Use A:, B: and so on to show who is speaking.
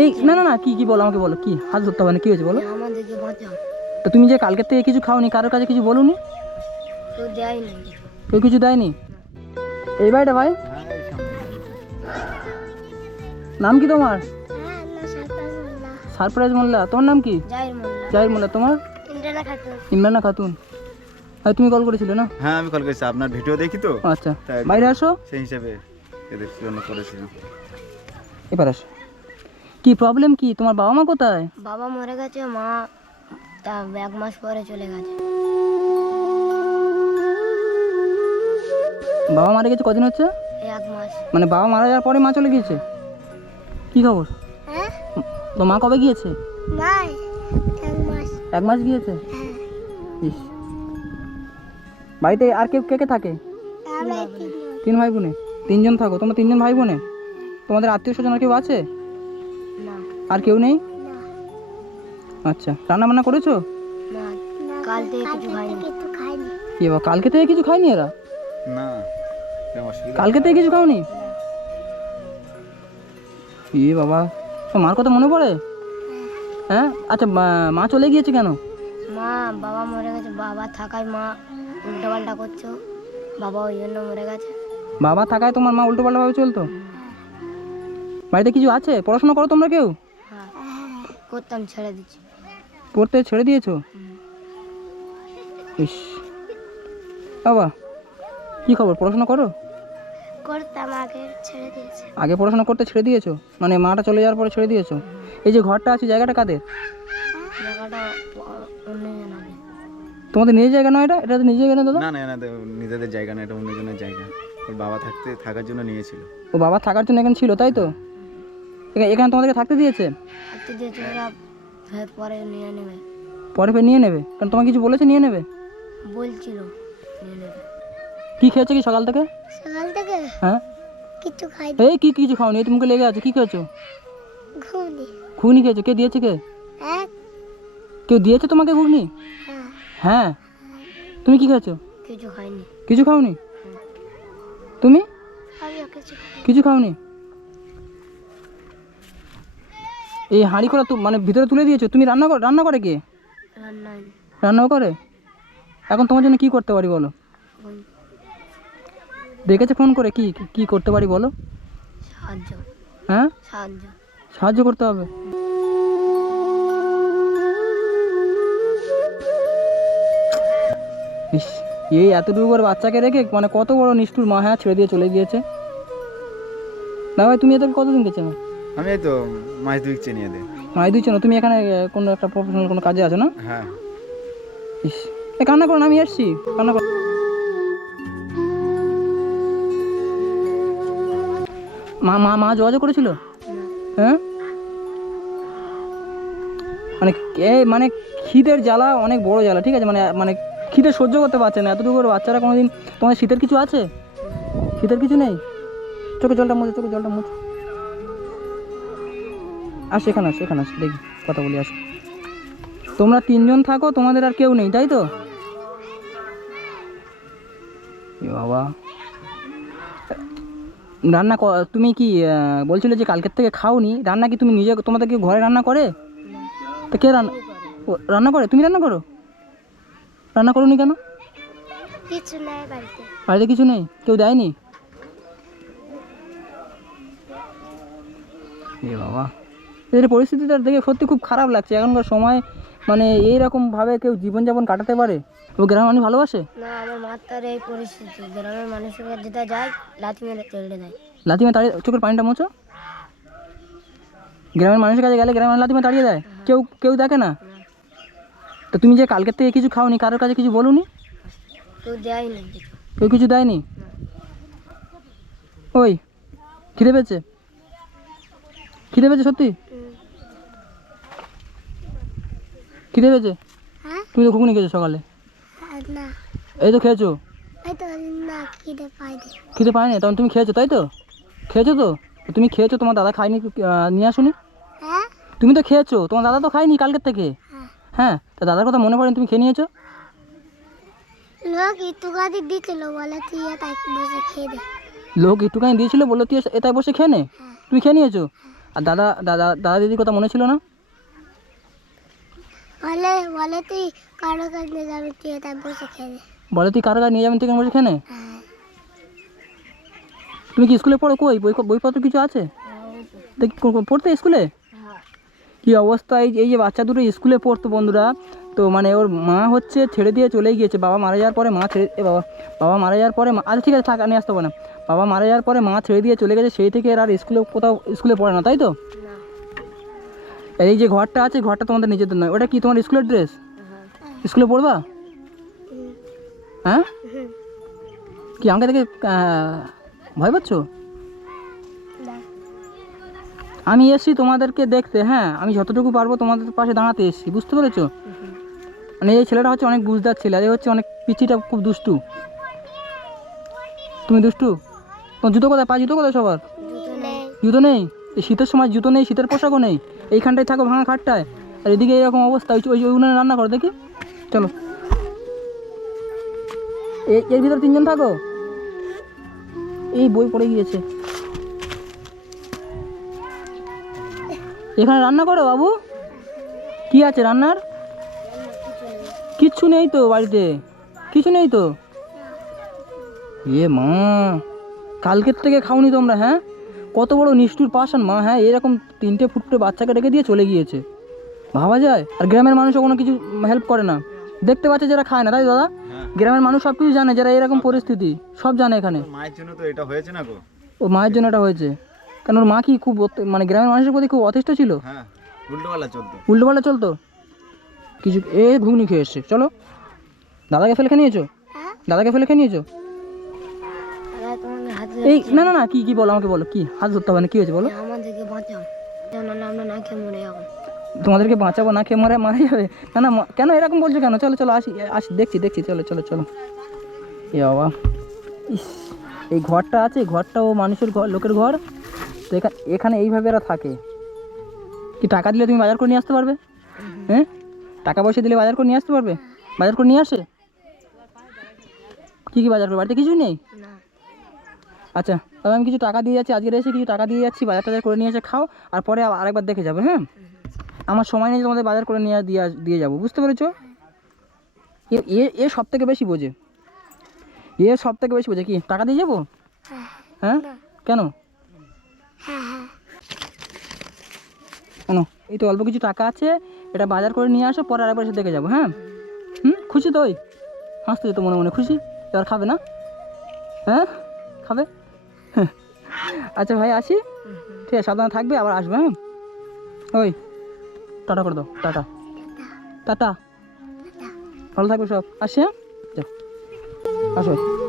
A: এই না না না কি কি বলো আমাকে বলো কি হাত ধরতে হবে না কি হয়েছে বলো?
B: আমাদেরকে বাঁচাও
A: তো তুমি যে কালকের থেকে কিছু খাওনি কারোর কাছে কিছু বলুনি?
B: কেউ
A: কেউ কিছু দেয়নি? এই বাড়িটা ভাই? নাম কি তোমার? সারপ্রাইজ মোল্লা। তোমার নাম কি?
B: জাহির মোল্লা।
A: তোমার? ইমরানা খাতুন। হ্যাঁ তুমি কল করেছিলে না?
C: হ্যাঁ আমি কল করেছি। আপনার ভিডিও দেখি তো?
A: আচ্ছা। বাইরে আসো।
C: সেই হিসাবে এদের জন্য করেছিলাম।
A: এবার আসো। কি প্রবলেম কি? তোমার বাবা মা কোথায়?
B: বাবা মরে গেছে মা তা এক মাস পরে চলে গেছে।
A: বাবা মারা গেছে কদিন হচ্ছে?
B: এক মাস।
A: মানে বাবা মারা যাওয়ার পরে মা চলে গিয়েছে? কি খবর?
B: হ্যাঁ?
A: তো মা কবে গিয়েছে?
B: এক মাস।
A: এক মাস গিয়েছে? ইস। বাড়িতে আর কেউ কে কে থাকে? তিন ভাই বোনে। তিনজন থাকো। তোমরা তিনজন ভাই বোনে? তোমাদের আত্মীয় স্বজন আর কেউ আছে? আর কেউ নেই? আচ্ছা রান্না বান্না করেছ?
B: না কাল থেকে কিছু খাইনি।
A: কি বাবা কালকে থেকে কিছু খায়নি এরা?
C: না
A: কালকে থেকে কিছু খাওনি? এ বাবা তো মার কথা মনে পড়ে? হ্যাঁ আচ্ছা মা- চলে গিয়েছে কেন?
B: মা বাবা মরে গেছে বাবা থাকায় মা উল্টো পাল্টা করছ। বাবা ওই জন্য মরে গেছে।
A: বাবা থাকায় তোমার মা উল্টো পাল্টাভাবে চলতো? বাড়িতে কিছু আছে? পড়াশোনা করো তোমরা কেউ?
B: করতাম ছেড়ে দিচ্ছি।
A: পড়তে ছেড়ে দিয়েছ? ইস। বাবা কি খবর? পড়াশোনা করো?
B: করতাম আগে ছেড়ে দিয়েছে।
A: আগে পড়াশোনা করতে ছেড়ে দিয়েছ? মানে মাটা চলে যাওয়ার পরে ছেড়ে দিয়েছ? এই যে ঘরটা আছে জায়গাটা কাদের?
B: জায়গাটা
A: তোমাদের নিজের জায়গা নয় এটা? এটা তো নিজের জায়গা না দাদা?
C: না না না নিজেদের জায়গা না এটা অন্যজনের জায়গা। ওর বাবা থাকতে থাকার জন্য নিয়েছিল।
A: ও বাবা থাকার জন্য এখানে ছিল তাই তো? এখানে তোমাদেরকে থাকতে দিয়েছে?
B: থাকতে দিয়েছে ওরা পরে নিয়ে নেবে।
A: পরে ফের নিয়ে নেবে? কারণ তোমাকে কিছু বলেছে নিয়ে নেবে?
B: বলছিল নিয়ে নেবে।
A: কি খেয়েছো কি সকাল থেকে?
B: সকাল থেকে?
A: হ্যাঁ।
B: কিছু খাই
A: এই কি কিছু খাওনি? এই তো লেগে আছে কি খেয়েছো?
B: ঘুমনি
A: ঘুগনি খেয়েছো? কে দিয়েছে কে?
B: এক
A: কেউ দিয়েছে তোমাকে ঘুগনি?
B: হ্যাঁ।
A: হ্যাঁ। তুমি কি খেয়েছো?
B: কিছু খাইনি।
A: কিছু খাওনি? তুমি?
B: কিছু
A: খাওনি? এই হাঁড়ি করে মানে ভিতরে তুলে দিয়েছ? তুমি রান্না করো রান্না করে কে?
B: রান্না
A: রান্নাও করে? এখন তোমার জন্য কি করতে পারি বলো? দেখেছে ফোন করে কি কি- করতে পারি বলো? হ্যাঁ?
B: সাহায্য
A: করতে হবে। ইস, এই এতটুকু করে বাচ্চাকে রেখে মানে কত বড় নিষ্ঠুর মা হ্যাঁ ছেড়ে দিয়ে চলে গিয়েছে। না ভাই, তুমি এদেরকে কতদিন গেছে
C: আমি এই তো মাস দুই চিনিয়ে দে
A: মাই দিচ্ছ না তুমি এখানে কোনো একটা প্রফেশনাল কোনো কাজে আছো না?
C: হ্যাঁ।
A: ইস এ কান্না করো না আমি এসছি কান্না করো। মা মা মা যোগাযোগ করেছিল? হ্যাঁ? মানে কে মানে খিদের জ্বালা অনেক বড় জ্বালা ঠিক আছে? মানে মানে খিদে সহ্য করতে পারছে না। এতটুকু বাচ্চারা কোনোদিন তোমার শীতের কিছু আছে? শীতের কিছু নেই? চোখে জলটা মুছে চোখে জলটা মুছো। আসো এখানে আসো এখানে আসো দেখি কথা বলি আসো। তোমরা তিনজন থাকো তোমাদের আর কেউ নেই তাই তো? বাবা। রান্না তুমি কি বলছিলে যে কালকের থেকে খাওনি? রান্না কি তুমি নিজে তোমাদের কি ঘরে রান্না করে? তো কে রান্না রান্না করে? তুমি রান্না করো? রান্না করোনি কেন?
B: কিছু নাই বাড়িতে।
A: বাড়িতে কিছু নেই? কেউ দেয়নি? এ বাবা। এদের পরিস্থিতিটা দেখে সত্যি খুব খারাপ লাগছে। এখনকার সময় মানে এইরকমভাবে কেউ জীবনযাপন কাটাতে পারে? ও গ্রামের মানুষ ভালোবাসে?
B: না আমার মাতার এই পরিস্থিতি। গ্রামের মানুষের কাছে যেটা যায় লাথি মেরে তেড়ে দেয়
A: লাথি মেয়ে তাড়িয়ে চোখের পানিটা মোছো? গ্রামের মানুষের কাছে গেলে গ্রামের লাথি মেয়ে তাড়িয়ে দেয়? কেউ কেউ দেখে না? তো তুমি যে কালকের থেকে কিছু খাওনি কারোর কাছে কিছু বলুনি?
B: কেউ দেয় না কিছু।
A: কেউ কিছু দেয়নি? ওই খিদে পেয়েছে? খিদে পেয়েছে সত্যি? খিদে পেয়েছে
B: হ্যাঁ?
A: তুমি তো ঘুগনি খেয়েছো সকালে।
B: না।
A: এই তো খেয়েছো?
B: খিদে
A: পায়নি তখন তুমি খেয়েছো তাই তো? খেয়েছো তো? তুমি খেয়েছো তোমার দাদা খায়নি নিয়ে আসুনি?
B: হ্যাঁ?
A: তুমি তো খেয়েছো তোমার দাদা তো খায়নি কালকের থেকে? হ্যাঁ। তা দাদার কথা মনে পড়েনি তুমি খেয়ে নিয়েছো?
B: লোক ইতুকাদি দিছিল বলে তুই তাই বসে খেয়ে দে।
A: লোক একটুখানি দিয়েছিল বলল তুই এটাই বসে খেয়ে নে? তুমি খেয়ে নিয়েছো? আর দাদা দাদা দাদা দিদির কথা মনে ছিল না?
B: বলে বলে তুই কারও কাছে যাবি তুই তার বসে খেয়ে
A: বলে তুই কার কাছে নিয়ে যাবেন তুই বসে
B: হ্যাঁ।
A: তুমি কি স্কুলে পড়ো? কই? বই বইপত্র কিছু আছে? দেখি কো- কো- পড়তে স্কুলে? কি অবস্থা? এই এই যে বাচ্চা দুটো স্কুলে পড়তো বন্ধুরা তো মানে ওর মা হচ্ছে ছেড়ে দিয়ে চলে গিয়েছে। বাবা মারা যাওয়ার পরে মা ছেড়ে বাবা বাবা মারা যাওয়ার পরে মা- আচ্ছা ঠিক আছে থাক নিয়ে আসতে হবে না। বাবা মারা যাওয়ার পরে মা ছেড়ে দিয়ে চলে গেছে সেই থেকে এর আর স্কুলে কোথাও স্কুলে পড়ে না তাই তো? আর এই যে ঘরটা আছে ঘরটা তোমাদের নিজেদের নয়। ওটা কি তোমার স্কুলের ড্রেস স্কুলে পড়বা? হ্যাঁ? কি আমাকে দেখে ভয় পাচ্ছ? আমি এসছি তোমাদেরকে দেখতে হ্যাঁ? আমি যতটুকু পারব তোমাদের পাশে দাঁড়াতে এসছি বুঝতে পেরেছ? মানে এই ছেলেটা হচ্ছে অনেক বুঝদার ছেলে আর হচ্ছে অনেক পিচিটা খুব দুষ্টু। তুমি দুষ্টু? তোমার জুতো কোথায়? পা জুতো কোথায় সবার?
B: জুতো নেই।
A: জুতো নেই? এই শীতের সময় জুতো নেই শীতের পোশাকও নেই? এইখানটায় থাকো, ভাঙা খাটটায়। আর এদিকে এরকম অবস্থা, ওই ওই উনুনে রান্না করো, দেখি? চলো। এর ভিতরে তিনজন থাকো? এই বই পড়ে গিয়েছে। এখানে রান্না করো, বাবু। কি আছে রান্নার? কিচ্ছু নেই তো বাড়িতে। কিছু নেই তো? এ মা, কালকের থেকে খাওনি তোমরা হ্যাঁ? কত বড় নিষ্ঠুর পাশান মা হ্যাঁ এরকম তিনটে ফুটে বাচ্চাকে রেখে দিয়ে চলে গিয়েছে। ভাবা যায়? আর গ্রামের মানুষও কোনো কিছু হেল্প করে না। দেখতে পাচ্ছে যারা খায় না তাই দাদা?
C: হ্যাঁ।
A: গ্রামের মানুষ সব কিছু জানে যারা এরকম পরিস্থিতি সব জানে এখানে।
C: মায়ের জন্য তো এটা হয়েছে না গো।
A: ও মায়ের জন্য এটা হয়েছে। কারণ ওর মা কি খুব অত- মানে গ্রামের মানুষের প্রতি খুব অতিষ্ঠ ছিল?
C: হ্যাঁ উল্টোপাল্লা চলতো।
A: উল্টোপাল্টা চলতো? কিছু এ ঘুগনি খেয়ে এসছে। চলো। দাদাকে ফেলে খেয়ে নিয়েছো?
B: হ্যাঁ।
A: দাদাকে ফেলে খেয়ে নিয়েছো? এই না না না কি কি বলো আমাকে বলো কি? হাত ধরতে হবে না কি হয়েছে বলো?
B: আমাদেরকে বাঁচাও। না আমরা না খেয়ে মরে যাব।
A: তোমাদেরকে বাঁচাবো না খেয়ে মারা মারা যাবে? না না কেন এরকম বলছো কেন? চলো চলো আসি আসি দেখছি দেখছি চলো চলো চলো। এ বাবা ইস এই ঘরটা আছে এই ঘরটা ও মানুষের ঘর লোকের ঘর। তো এখানে এখানে এইভাবে এরা থাকে। কি টাকা দিলে তুমি বাজার করে নিয়ে আসতে পারবে? হ্যাঁ? টাকা পয়সা দিলে বাজার করে নিয়ে আসতে পারবে? বাজার করে নিয়ে আসে? কি কি বাজার করে বাড়িতে কিছু নেই? আচ্ছা তবে আমি কিছু টাকা দিয়ে যাচ্ছি আজকে এসে কিছু টাকা দিয়ে যাচ্ছি বাজার টাজার করে নিয়ে এসে খাও আর পরে আরেকবার দেখে যাবে হ্যাঁ? আমার সময় নেই তোমাদের বাজার করে নিয়ে দিয়ে দিয়ে যাব বুঝতে পেরেছ? এ এ এ সব থেকে বেশি বোঝে। এ সব থেকে বেশি বোঝে কি? টাকা দিয়ে যাব? হ্যাঁ? কেন? কেন? এই তো অল্প কিছু টাকা আছে এটা বাজার করে নিয়ে আসো পরে আরেকবার এসে দেখে যাব হ্যাঁ? হুম? খুশি তো ওই? হাসতে তো মনে মনে খুশি? এবার খাবে না? হ্যাঁ? খাবে? আচ্ছা ভাই, আসি? ঠিক আছে, সাবধানে থাকবে, আবার আসবে হ্যাঁ? ওই, টাটা করে দাও, টাটা। টাটা। ভালো থাকবে সব। আসি হ্যাঁ? আসো।